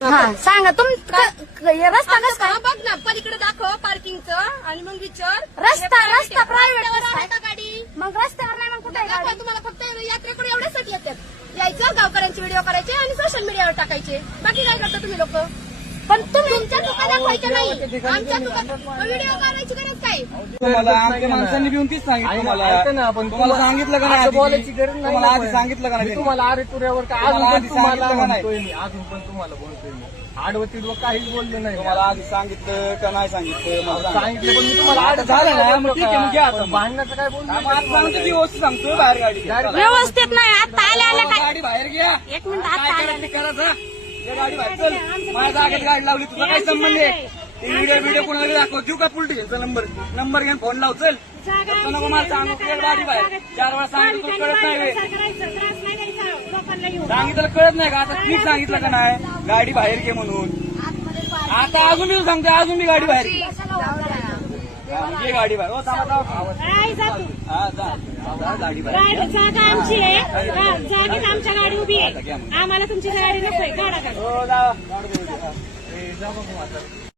हा सांगा रस्ता कसं काय बघ ना पलीकडे दाखव पार्किंगचं आणि मग विचार रस्ता प्रायव्हेट आहे का गाडी मग रस्त्यावर नाही मग कुठे आहे दाखवा, गाडी? तुम्हाला फक्त यात्रेकडे एवढ्यासाठी येतात यायचं गावकऱ्यांचे व्हिडिओ करायचे आणि सोशल मीडियावर टाकायचे. बाकी काय करता तुम्ही लोक? पण तुम्ही तुमच्या दुकान दाखवायचं नाही, आमच्या दुकान व्हिडिओ करायची गरज काय? तुम्हाला आमच्या माणसांनी घेऊन तीच सांगितलं तुम्हाला सांगितलं का नाही बोलायची गरज नाही. तुम्हाला आधी सांगितलं का नाही तुम्हाला आरे तुऱ्यावर का तुम्हाला अजून आधी पण तुम्हाला सांगितलं का नाही? म्हणतोय मी, अजून पण तुम्हाला बोलतोय मी. आडवं तिडवं काहीच बोललो नाही. तुम्हाला आधी सांगितलं का नाही सांगितलं मला सांगा. सांगितलं पण मी तुम्हाला आड झालं ना, मग ठीक आहे, मग घ्या आता. पण भांडणाचं काय बोललो मग आता सांगतो ती गोष्ट सांगतोय बाहेर गाडी घ्या. व्यवस्थित नाही आता आल्या काय गाडी बाहेर घ्या. एक मिनिट काय आता करायचं ते करा जा. या गाडी बाहेर चल. माझ्या जागेत गाडी लावली तुझा काय संबंध आहे? व्हिडिओ कोणाला दाखव घेऊ का पोलीस स्टेशनचा नंबर घेऊन फोन लाव चल. तसं नको मला सांगू तुझ्या गाडी बाहेर 4 वेळा सांगितलं तुला कळत नाही व्हय. सांगितलं कळत नाही का? आता ठीक सांगितलं का नाही गाडी बाहेर घे म्हणून. आता अजून मी सांगतो अजून मी गाडी बाहेर घे. घे गाडी बाहेर. हो थांबा हा जा गाडी बाहेर जागा आमची आहे जागेत आमच्या गाडी उभी आहे आम्हाला तुमची गाडी नकोय गाडा हो जा.